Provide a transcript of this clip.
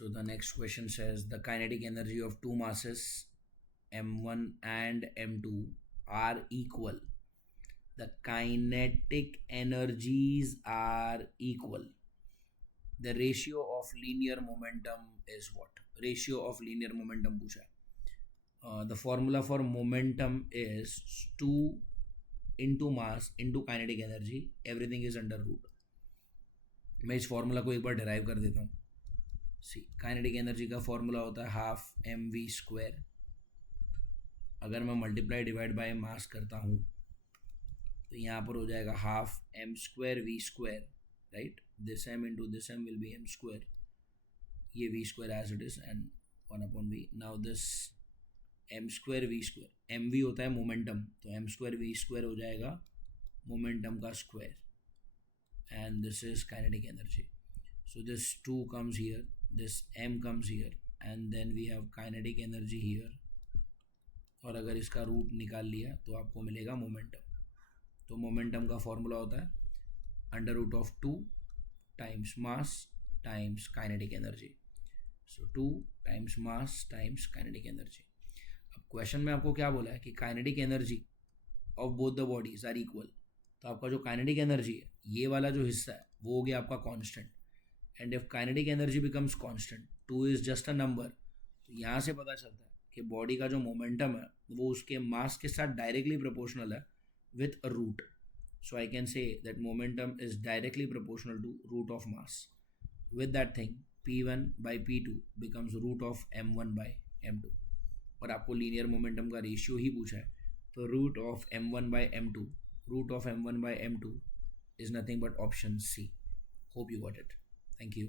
So the next question says the kinetic energy of two masses m1 and m2 are equal. The kinetic energies are equal. The ratio of linear momentum is what? Ratio of linear momentum पूछा है. The formula for momentum is 2 into mass into kinetic energy. Everything is under root. मैं इस formula को एक बार derive कर देता हूँ. सी kinetic energy का फॉर्मूला होता है हाफ एम वी स्क्वायर. अगर मैं मल्टीप्लाई डिवाइड बाय मास करता हूँ तो यहाँ पर हो जाएगा half M square V square, right. This M into this M will be M square. ये V square as it is and 1/v. Now this M square V square, M V होता है मोमेंटम, तो M square V square हो जाएगा momentum का square. And this is kinetic energy. So this 2 comes here, this m comes here, and then we have kinetic energy here. और अगर इसका root निकाल लिया तो आपको मिलेगा मोमेंटम. तो मोमेंटम का फॉर्मूला होता है under root of 2 times mass times kinetic energy. So 2 times mass times kinetic energy. अब क्वेश्चन में आपको क्या बोला है कि kinetic energy of both the bodies are equal. तो आपका जो काइनेटिक एनर्जी है, ये वाला जो हिस्सा है, वो हो गया आपका constant. And if kinetic energy becomes constant, 2 is just a number. तो यहाँ से पता चलता है कि बॉडी का जो मोमेंटम है वो उसके मास के साथ डायरेक्टली प्रोपोर्शनल है with a root. So I can say that momentum is directly proportional to root of mass. With that thing p1 by p2 becomes root of m1 by m2. और आपको linear momentum का ratio ही पूछा है, तो root of m1 by m2, root of m1 by m2 is nothing but option C. Hope you got it. Thank you.